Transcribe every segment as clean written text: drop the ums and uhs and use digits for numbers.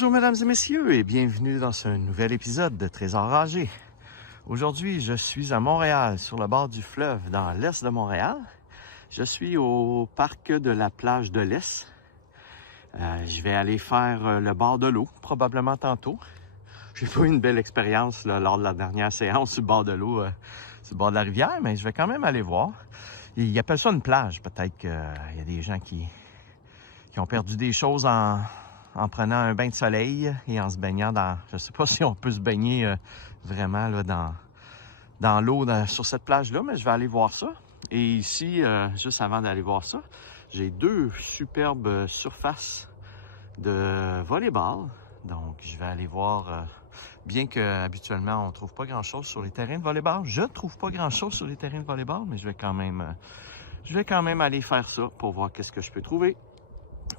Bonjour mesdames et messieurs et bienvenue dans ce nouvel épisode de Trésor Ragé. Aujourd'hui, je suis à Montréal, sur le bord du fleuve, dans l'est de Montréal. Je suis au parc de la plage de l'Est. Je vais aller faire le bord de l'eau, probablement tantôt. J'ai pas eu une belle expérience lors de la dernière séance sur le bord de l'eau, sur le bord de la rivière, mais je vais quand même aller voir. Ils appellent ça une plage. Peut-être qu'il y a des gens qui ont perdu des choses en prenant un bain de soleil et en se baignant dans... Je sais pas si on peut se baigner vraiment là, dans l'eau sur cette plage-là, mais je vais aller voir ça. Et ici, juste avant d'aller voir ça, j'ai deux superbes surfaces de volleyball. Donc, je vais aller voir, bien qu'habituellement, on ne trouve pas grand-chose sur les terrains de volleyball. Je ne trouve pas grand-chose sur les terrains de volleyball, mais je vais quand même aller faire ça pour voir qu'est-ce que je peux trouver.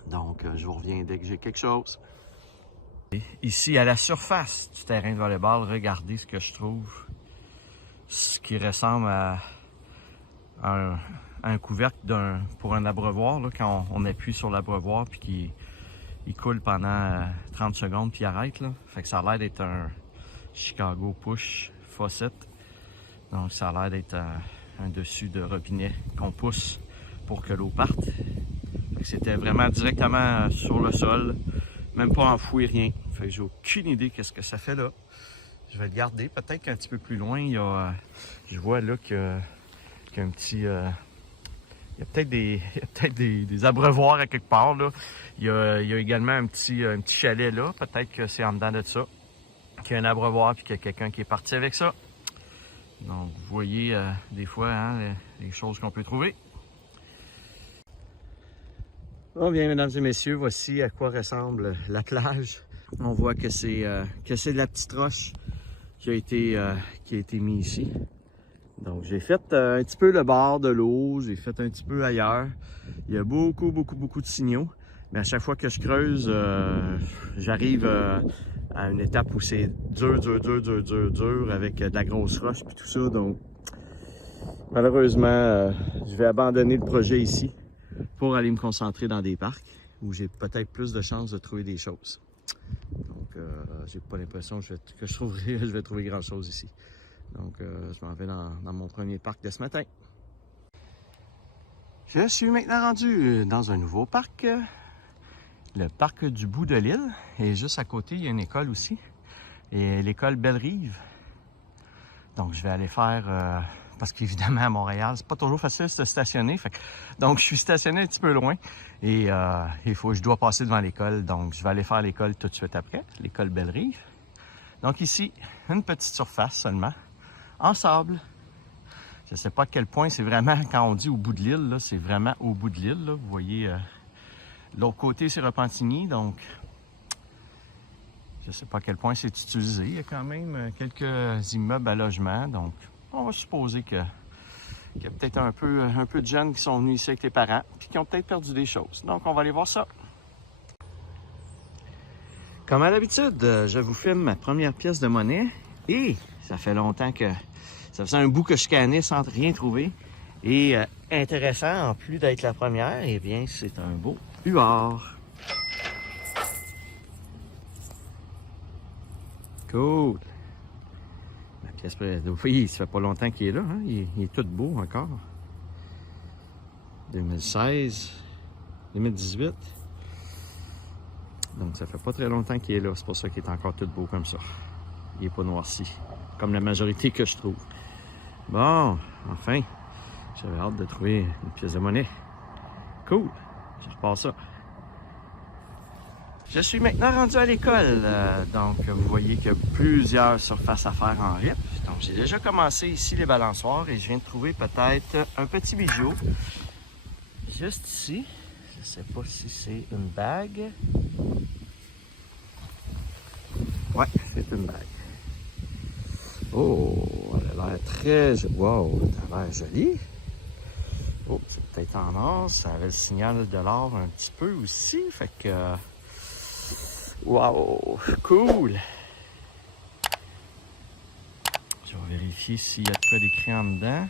Donc, je vous reviens dès que j'ai quelque chose. Ici, à la surface du terrain de volleyball, regardez ce que je trouve. Ce qui ressemble à un couvercle pour un abreuvoir, là, quand on appuie sur l'abreuvoir puis qu'il coule pendant 30 secondes puis il arrête. Là. Fait que ça a l'air d'être un Chicago Push Faucet. Donc, ça a l'air d'être un dessus de robinet qu'on pousse pour que l'eau parte. C'était vraiment directement sur le sol, même pas enfoui, rien. Fait que j'ai aucune idée qu'est-ce que ça fait là. Je vais le garder. Peut-être qu'un petit peu plus loin, il y a, je vois là qu'il y a un petit... il y a peut-être des abreuvoirs à quelque part là. Il y a également un petit chalet là. Peut-être que c'est en dedans de ça. Qu'il y a un abreuvoir puis qu'il y a quelqu'un qui est parti avec ça. Donc vous voyez des fois hein, les choses qu'on peut trouver. Bon bien, mesdames et messieurs, voici à quoi ressemble la plage. On voit que c'est de la petite roche qui a été mise ici. Donc j'ai fait un petit peu le bord de l'eau, j'ai fait un petit peu ailleurs. Il y a beaucoup de signaux. Mais à chaque fois que je creuse, j'arrive à une étape où c'est dur avec de la grosse roche puis tout ça. Donc malheureusement, je vais abandonner le projet ici pour aller me concentrer dans des parcs où j'ai peut-être plus de chances de trouver des choses. Donc, j'ai pas l'impression que je vais trouver grand-chose ici. Donc, je m'en vais dans mon premier parc de ce matin. Je suis maintenant rendu dans un nouveau parc, le parc du bout de l'île. Et juste à côté, il y a une école aussi, et l'école Belle-Rive. Donc, je vais aller faire... parce qu'évidemment, à Montréal, c'est pas toujours facile de se stationner. Donc, je suis stationné un petit peu loin et je dois passer devant l'école. Donc, je vais aller faire l'école tout de suite après, l'école Belle-Rive. Donc, ici, une petite surface seulement, en sable. Je ne sais pas à quel point c'est vraiment, quand on dit au bout de l'île, c'est vraiment au bout de l'île. Vous voyez, l'autre côté, c'est Repentigny. Donc, je ne sais pas à quel point c'est utilisé. Il y a quand même quelques immeubles à logement. Donc, on va supposer qu'il y a peut-être un peu de jeunes qui sont venus ici avec les parents et qui ont peut-être perdu des choses. Donc, on va aller voir ça. Comme à l'habitude, je vous filme ma première pièce de monnaie et ça fait longtemps que... Ça faisait un bout que je scannais sans rien trouver. Et intéressant, en plus d'être la première, eh bien, c'est un beau huard. Cool! La pièce, oui, ça fait pas longtemps qu'il est là, hein? Il est tout beau encore. 2016, 2018. Donc ça fait pas très longtemps qu'il est là, c'est pour ça qu'il est encore tout beau comme ça. Il est pas noirci, comme la majorité que je trouve. Bon, enfin, j'avais hâte de trouver une pièce de monnaie. Cool, je repars ça. Je suis maintenant rendu à l'école, donc vous voyez qu'il y a plusieurs surfaces à faire en RIP. Donc j'ai déjà commencé ici les balançoires et je viens de trouver peut-être un petit bijou. Juste ici, je ne sais pas si c'est une bague. Ouais, c'est une bague. Oh, elle a l'air très... Wow, elle a l'air jolie. Oh, c'est peut-être en or. Ça avait le signal de l'or un petit peu aussi. Fait que... Wow, cool! Je vais vérifier s'il y a de quoi d'écrit en dedans.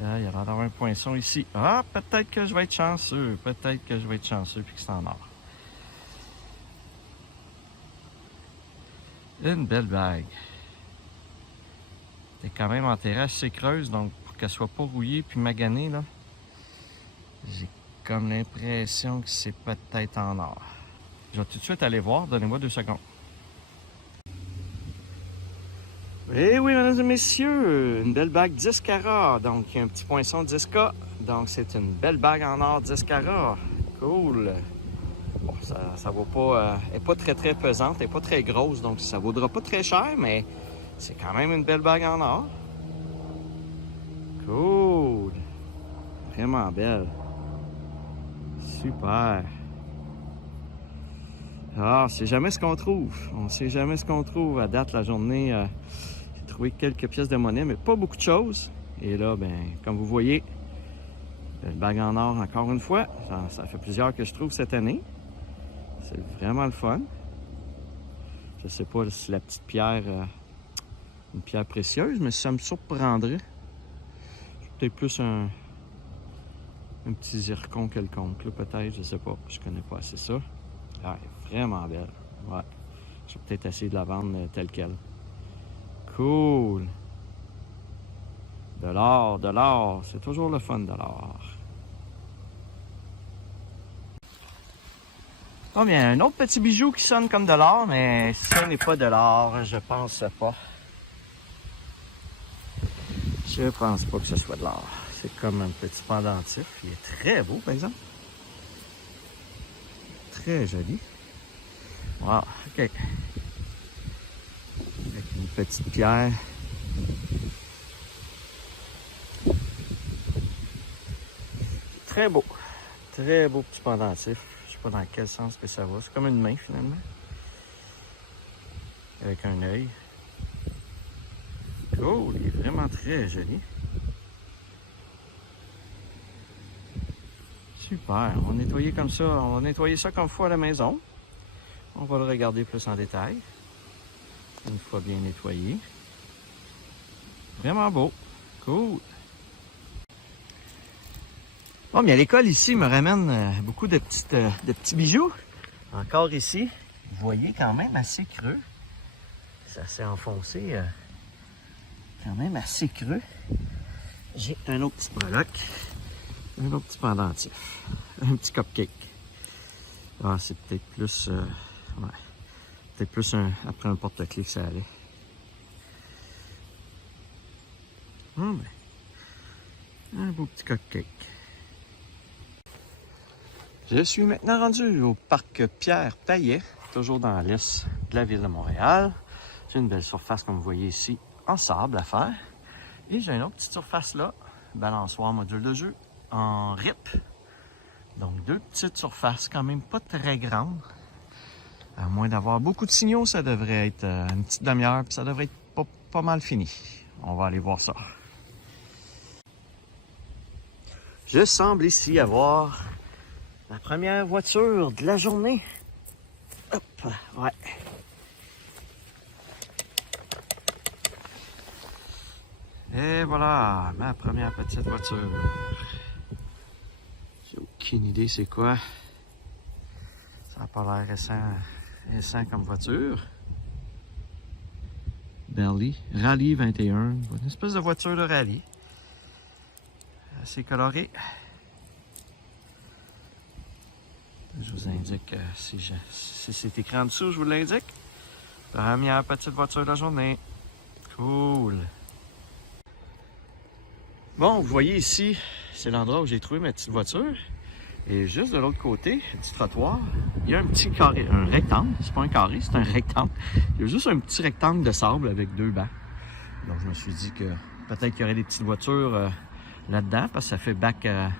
Ah, il y a l'air d'avoir un poinçon ici. Ah, peut-être que je vais être chanceux. Peut-être que je vais être chanceux puis que c'est en or. Une belle bague. Elle est quand même enterrée assez creuse, donc pour qu'elle soit pas rouillée puis maganée, là, j'ai comme l'impression que c'est peut-être en or. Je vais tout de suite aller voir, donnez-moi 2 secondes. Eh oui, mesdames et messieurs, une belle bague 10 carats, donc un petit poinçon 10K, donc c'est une belle bague en or 10 carats. Cool. Bon, ça vaut pas, elle n'est pas très pesante, elle n'est pas très grosse, donc ça vaudra pas très cher, mais c'est quand même une belle bague en or. Cool. Vraiment belle. Super. Ah, c'est jamais ce qu'on trouve. On sait jamais ce qu'on trouve. À date, la journée, j'ai trouvé quelques pièces de monnaie, mais pas beaucoup de choses. Et là, ben, comme vous voyez, une bague en or encore une fois. Ça fait plusieurs que je trouve cette année. C'est vraiment le fun. Je sais pas si la petite pierre, une pierre précieuse, mais ça me surprendrait. Peut-être plus un petit zircon quelconque, là, peut-être, je sais pas. Je connais pas assez ça. Ah, elle est vraiment belle. Ouais. Je vais peut-être essayer de la vendre telle quelle. Cool. De l'or. C'est toujours le fun de l'or. Oh bien, un autre petit bijou qui sonne comme de l'or, mais ce n'est pas de l'or, je pense pas. Je pense pas que ce soit de l'or. C'est comme un petit pendentif. Il est très beau, par exemple. Très joli. Wow, ok. Avec une petite pierre. Très beau. Très beau petit pendentif. Je sais pas dans quel sens que ça va. C'est comme une main, finalement. Avec un œil. Cool, il est vraiment très joli. Super, on va nettoyer comme ça. On va nettoyer ça comme fois à la maison. On va le regarder plus en détail. Une fois bien nettoyé. Vraiment beau. Cool. Bon, bien, l'école ici me ramène beaucoup de petits bijoux. Encore ici, vous voyez quand même assez creux. Ça s'est enfoncé quand même assez creux. J'ai un autre petit breloque. Un autre petit pendentif. Un petit cupcake. Ah, c'est peut-être plus... ouais. Peut-être plus après un porte-clés que ça allait. Ben, un beau petit cupcake. Je suis maintenant rendu au parc Pierre-Payet, toujours dans l'est de la ville de Montréal. J'ai une belle surface, comme vous voyez ici, en sable à faire. Et j'ai une autre petite surface là, balançoire module de jeu, en RIP. Donc, 2 petites surfaces, quand même pas très grandes. À moins d'avoir beaucoup de signaux, ça devrait être une petite demi-heure, puis ça devrait être pas mal fini. On va aller voir ça. Je semble ici avoir la première voiture de la journée. Hop, ouais. Et voilà, ma première petite voiture. J'ai aucune idée c'est quoi. Ça n'a pas l'air récent comme voiture. Bentley, Rallye 21. Une espèce de voiture de rallye. Assez colorée. Je vous indique si c'est écrit en dessous, je vous l'indique. Première petite voiture de la journée. Cool. Bon, vous voyez ici, c'est l'endroit où j'ai trouvé ma petite voiture. Et juste de l'autre côté du trottoir, il y a un petit carré, un rectangle. C'est pas un carré, c'est un rectangle. Il y a juste un petit rectangle de sable avec 2 bancs. Donc je me suis dit que peut-être qu'il y aurait des petites voitures là-dedans, parce que ça fait bac à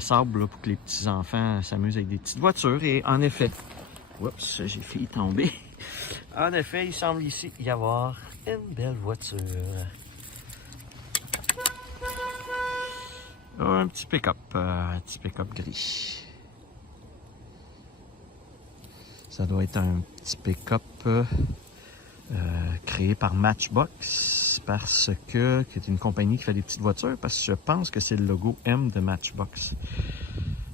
sable là, pour que les petits-enfants s'amusent avec des petites voitures. Et en effet, oups, j'ai failli tomber. En effet, il semble ici y avoir une belle voiture. Oh, un petit pick-up gris. Ça doit être un petit pick-up créé par Matchbox, parce que qui est une compagnie qui fait des petites voitures, parce que je pense que c'est le logo M de Matchbox.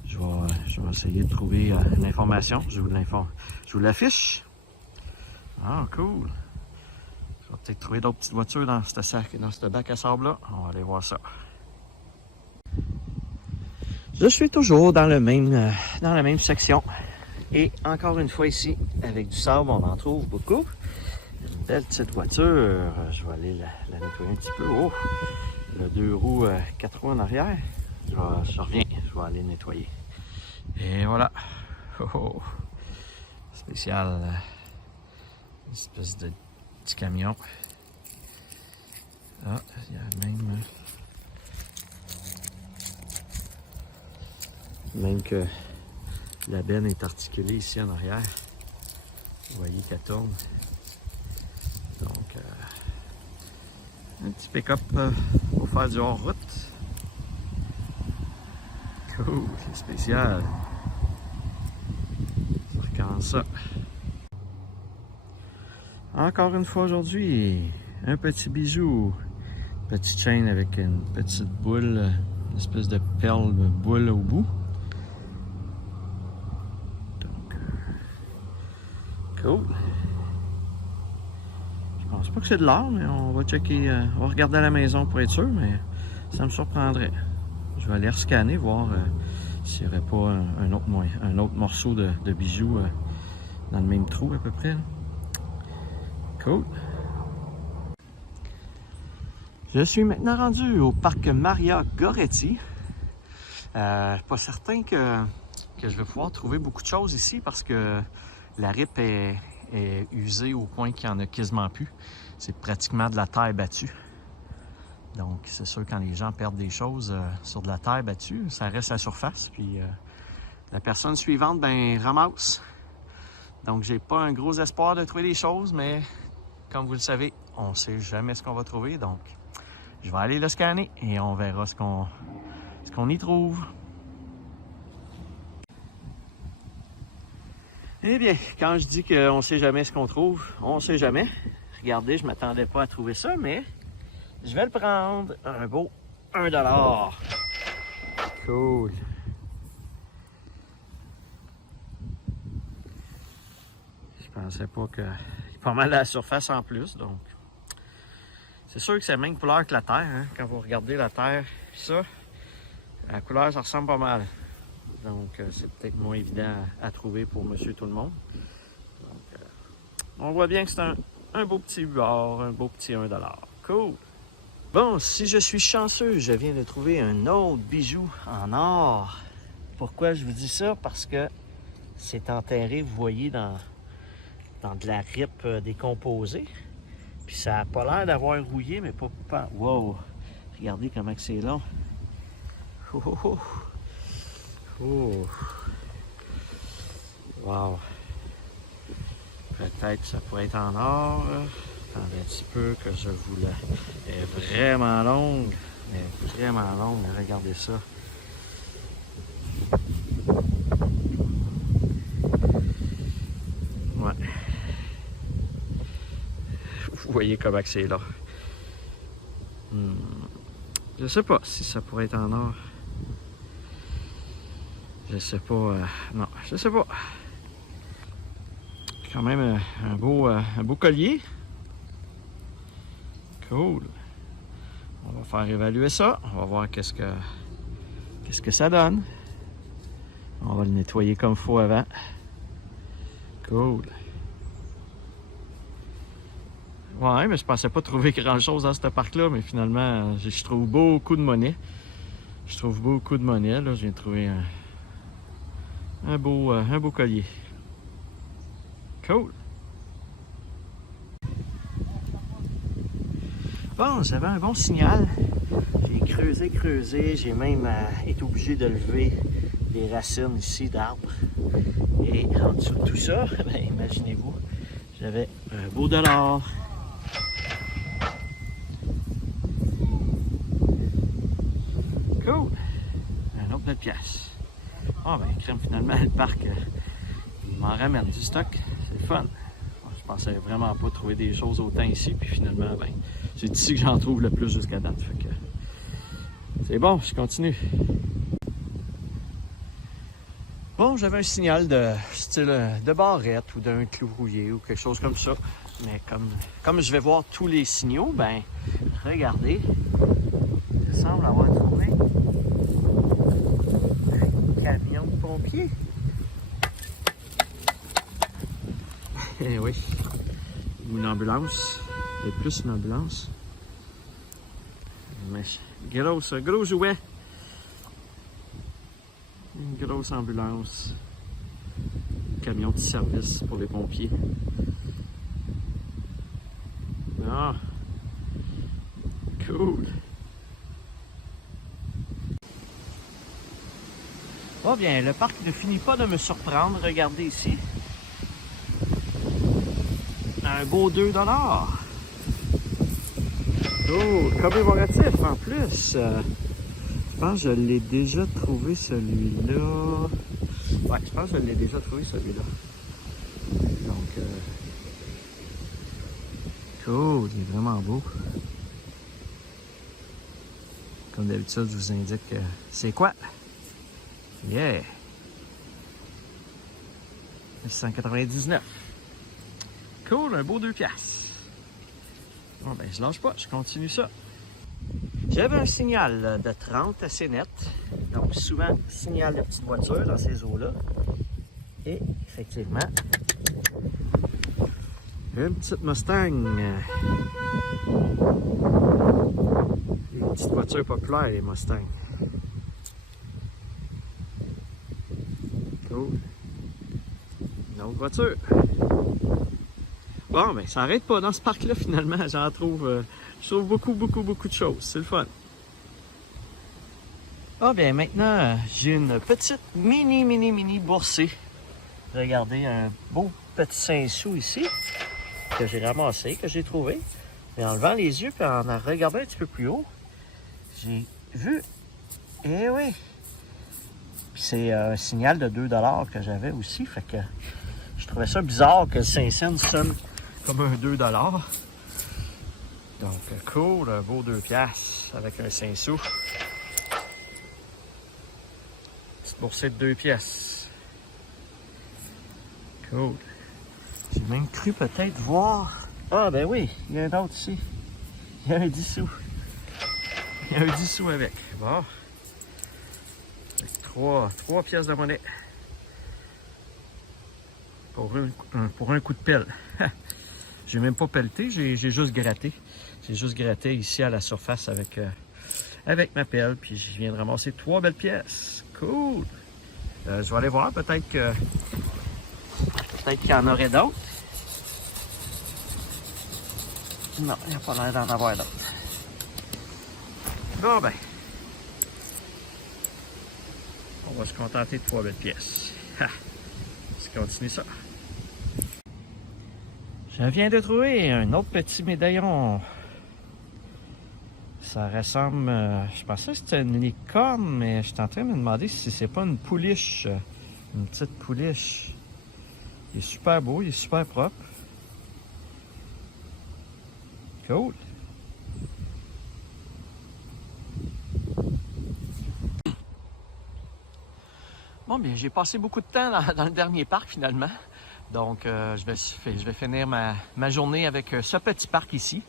Je vais essayer de trouver l'information. Je vous l'affiche. Ah, cool. Je vais peut-être trouver d'autres petites voitures dans ce bac à sable-là. On va aller voir ça. Je suis toujours dans la même section. Et encore une fois ici, avec du sable, on en trouve beaucoup. Une belle petite voiture. Je vais aller la nettoyer un petit peu. Oh! Le 2 roues, 4 roues en arrière. Je reviens, je vais aller nettoyer. Et voilà. Oh, oh. Spécial. Une espèce de petit camion. Ah, il y a même que la benne est articulée ici en arrière. Vous voyez qu'elle tourne. Donc, un petit pick-up pour faire du hors-route. Cool, c'est spécial. Ça recommence ça. Encore une fois aujourd'hui, un petit bijou. Petite chaîne avec une petite boule, une espèce de perle de boule au bout. Donc, cool. Je pense pas que c'est de l'or, mais on va checker, on va regarder à la maison pour être sûr, mais ça me surprendrait. Je vais aller rescanner, voir s'il n'y aurait pas un autre morceau de bijoux dans le même trou à peu près. Là. Cool. Je suis maintenant rendu au parc Maria Goretti. Pas certain que je vais pouvoir trouver beaucoup de choses ici parce que la RIP est usée au point qu'il n'y en a quasiment plus. C'est pratiquement de la terre battue. Donc c'est sûr quand les gens perdent des choses sur de la terre battue, ça reste à la surface. Puis la personne suivante, ben ramasse. Donc j'ai pas un gros espoir de trouver des choses, mais comme vous le savez, on ne sait jamais ce qu'on va trouver. Donc je vais aller le scanner et on verra ce qu'on y trouve. Eh bien, quand je dis qu'on ne sait jamais ce qu'on trouve, on ne sait jamais. Regardez, je ne m'attendais pas à trouver ça, mais je vais le prendre. Un beau 1 $. Cool. Je pensais pas qu'il y a pas mal à la surface en plus, donc... C'est sûr que c'est la même couleur que la terre, hein? Quand vous regardez la terre, ça, la couleur, ça ressemble pas mal. Donc, c'est peut-être moins évident à trouver pour monsieur tout le monde. Donc, on voit bien que c'est un beau petit huard, un beau petit 1 $. Cool! Bon, si je suis chanceux, je viens de trouver un autre bijou en or. Pourquoi je vous dis ça? Parce que c'est enterré, vous voyez, dans de la ripe décomposée. Puis ça n'a pas l'air d'avoir rouillé, mais pas... Wow! Regardez comment c'est long. Oh, oh, oh. Oh. Wow! Peut-être que ça pourrait être en or. Attendez un petit peu que je vous la... Elle est vraiment longue. Elle est vraiment longue. Regardez ça. Ouais. Vous voyez comment c'est là. Je sais pas si ça pourrait être en or. Je sais pas. Non, je sais pas. Quand même un beau collier. Cool. On va faire évaluer ça. On va voir qu'est-ce que ça donne. On va le nettoyer comme il faut avant. Cool. Ouais, mais je pensais pas trouver grand-chose dans ce parc-là, mais finalement, je trouve beaucoup de monnaie. Je trouve beaucoup de monnaie. Là, je viens de trouver un beau collier. Cool. Bon, j'avais un bon signal. J'ai creusé. J'ai même été obligé de lever des racines ici d'arbres. Et en dessous de tout ça, ben, imaginez-vous, j'avais un beau $. Cool! Un autre 9 piastres. Ah ben, crème, finalement, le parc m'en ramène du stock. C'est le fun. Je pensais vraiment pas trouver des choses autant ici, puis finalement, ben, c'est ici que j'en trouve le plus jusqu'à date. Fait que c'est bon, je continue. Bon, j'avais un signal de style de barrette ou d'un clou rouillé ou quelque chose comme ça. Mais comme je vais voir tous les signaux, ben, regardez, il semble avoir trouvé un camion de pompiers. Eh oui, ou une ambulance, peut-être plus une ambulance. Mais gros jouet. Une grosse ambulance. Camion de service pour les pompiers. Ah! Cool! Oh bien, le parc ne finit pas de me surprendre. Regardez ici. Un beau 2 $. Oh, commémoratif en plus. Je pense que je l'ai déjà trouvé celui-là. Ouais, je pense que je l'ai déjà trouvé celui-là. Donc, cool, il est vraiment beau. Comme d'habitude, je vous indique c'est quoi. Yeah! 199. Cool, un beau 2 $. Bon, ben, je lâche pas, je continue ça. J'avais un signal de 30 assez net. Donc, souvent, signal de petite voiture dans ces eaux-là. Et, effectivement, une petite Mustang. Les petites voitures populaires, les Mustangs. Cool. Une autre voiture. Bon, ben, ça n'arrête pas dans ce parc-là, finalement. J'en trouve, je trouve beaucoup de choses. C'est le fun. Ah, bien, maintenant, j'ai une petite mini boursée. Regardez, un beau petit 5 sous ici, que j'ai ramassé, que j'ai trouvé. Et en levant les yeux, puis en regardant un petit peu plus haut, j'ai vu, eh oui, puis c'est un signal de 2 $ que j'avais aussi, fait que je trouvais ça bizarre que le 5 cents sonne comme un 2 $. Donc, cool, un beau 2 $ avec un 5 sous. Petite boursée de 2 $. Cool. J'ai même cru peut-être voir... Ah, ben oui, il y a un autre ici. Il y a un 10 sous. Il y a un 10 sous avec. Bon. 3 pièces de monnaie. Pour un coup de pelle. J'ai même pas pelleté, j'ai juste gratté. J'ai juste gratté ici à la surface avec ma pelle. Puis je viens de ramasser 3 belles pièces. Cool! Je vais aller voir, peut-être qu'il y en aurait d'autres. Non, il n'y a pas l'air d'en avoir d'autres. Bon ben, on va se contenter de 3 belles pièces. Ha! On continue ça. Je viens de trouver un autre petit médaillon. Ça ressemble, je pensais que c'était une licorne, mais je suis en train de me demander si c'est pas une pouliche. Une petite pouliche. Il est super beau, il est super propre. Cool. Bon, bien, j'ai passé beaucoup de temps dans le dernier parc finalement. Donc, je vais finir ma journée avec ce petit parc ici.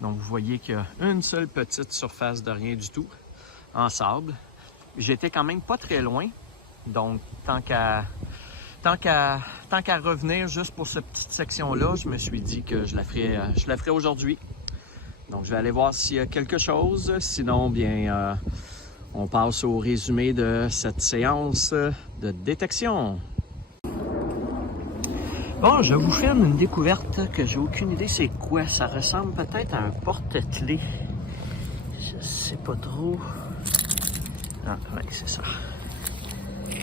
Donc, vous voyez qu'il y a une seule petite surface de rien du tout en sable. J'étais quand même pas très loin. Donc, tant qu'à revenir juste pour cette petite section-là, je me suis dit que je la ferai aujourd'hui. Donc, je vais aller voir s'il y a quelque chose. Sinon, bien, on passe au résumé de cette séance de détection. Bon, je vous fais une découverte que j'ai aucune idée c'est quoi. Ça ressemble peut-être à un porte-clés. Je sais pas trop. Ah, ouais, c'est ça. Ouais,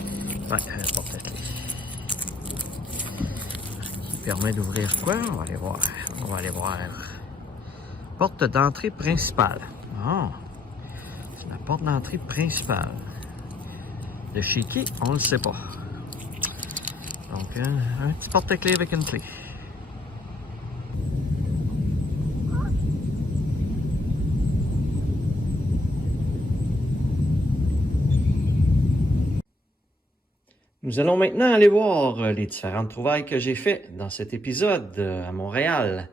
un porte-clés. Qui permet d'ouvrir quoi? On va aller voir. On va aller voir. Porte d'entrée principale. Oh, c'est la porte d'entrée principale. De chez qui? On ne le sait pas. Donc, un petit porte-clés avec une clé. Nous allons maintenant aller voir les différentes trouvailles que j'ai faites dans cet épisode à Montréal.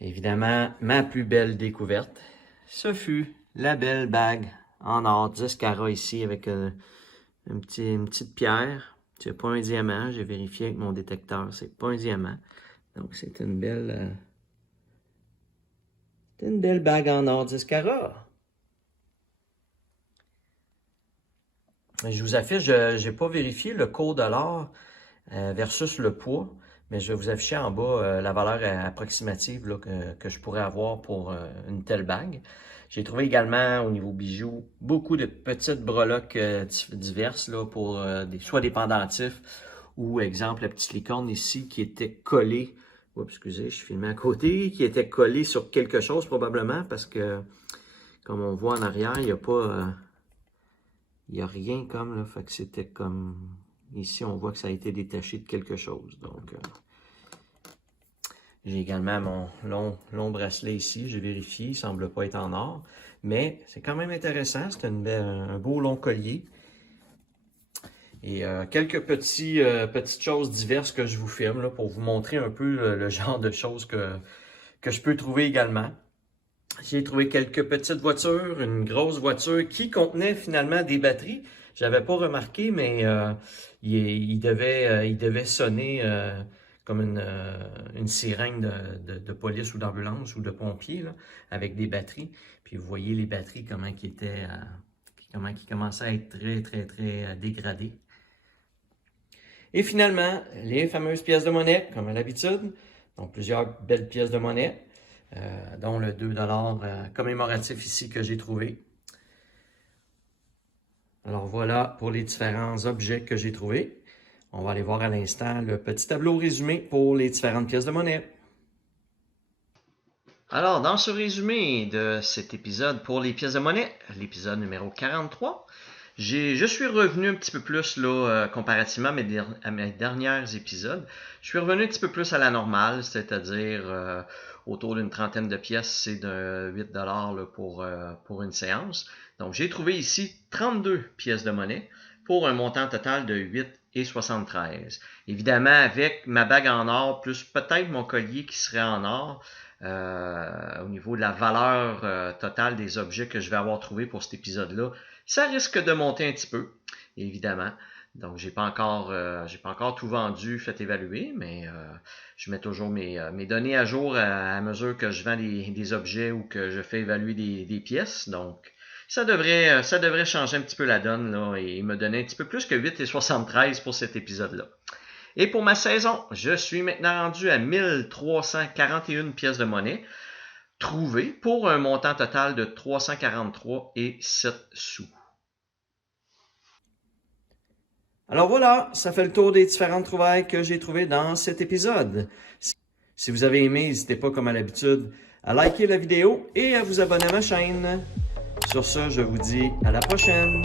Évidemment, ma plus belle découverte, ce fut la belle bague en or 10 carats ici avec une petite pierre. C'est pas un diamant, j'ai vérifié avec mon détecteur, c'est pas un diamant. Donc c'est une belle bague en or 10 carats. Je vous affiche, je n'ai pas vérifié le cours de l'or versus le poids, mais je vais vous afficher en bas la valeur approximative là, que je pourrais avoir pour une telle bague. J'ai trouvé également au niveau bijoux beaucoup de petites breloques diverses là, pour soit des pendentifs ou exemple la petite licorne ici qui était collée. Oups, excusez, je suis filmé à côté, qui était collée sur quelque chose probablement parce que comme on voit en arrière, il n'y a pas. Il n'y a rien comme, là, fait que c'était comme... Ici, on voit que ça a été détaché de quelque chose. Donc, j'ai également mon long bracelet ici. J'ai vérifié, il ne semble pas être en or. Mais c'est quand même intéressant. C'est un beau long collier. Et quelques petites choses diverses que je vous filme là, pour vous montrer un peu le genre de choses que je peux trouver également. J'ai trouvé quelques petites voitures, une grosse voiture qui contenait finalement des batteries. Je n'avais pas remarqué, mais il devait sonner comme une sirène de police ou d'ambulance ou de pompiers là, avec des batteries. Puis vous voyez les batteries comment qui commençaient à être très dégradées. Et finalement, les fameuses pièces de monnaie, comme à l'habitude. Donc plusieurs belles pièces de monnaie. Dont le 2 $ commémoratif ici que j'ai trouvé. Alors voilà pour les différents objets que j'ai trouvés. On va aller voir à l'instant le petit tableau résumé pour les différentes pièces de monnaie. Alors, dans ce résumé de cet épisode pour les pièces de monnaie, l'épisode numéro 43, je suis revenu un petit peu plus, là, comparativement à mes derniers épisodes. Je suis revenu un petit peu plus à la normale, c'est-à-dire autour d'une trentaine de pièces, c'est de 8 $ là, pour une séance. Donc, j'ai trouvé ici 32 pièces de monnaie pour un montant total de 8,73. Évidemment, avec ma bague en or, plus peut-être mon collier qui serait en or, au niveau de la valeur totale des objets que je vais avoir trouvé pour cet épisode-là, ça risque de monter un petit peu, évidemment. Donc, j'ai pas encore tout vendu, fait évaluer, mais je mets toujours mes données à jour à mesure que je vends des objets ou que je fais évaluer des pièces. Donc, ça devrait changer un petit peu la donne là, et me donner un petit peu plus que 8,73 pour cet épisode-là. Et pour ma saison, je suis maintenant rendu à 1341 pièces de monnaie trouvées pour un montant total de 343,07 sous. Alors voilà, ça fait le tour des différentes trouvailles que j'ai trouvées dans cet épisode. Si vous avez aimé, n'hésitez pas comme à l'habitude à liker la vidéo et à vous abonner à ma chaîne. Sur ce, je vous dis à la prochaine.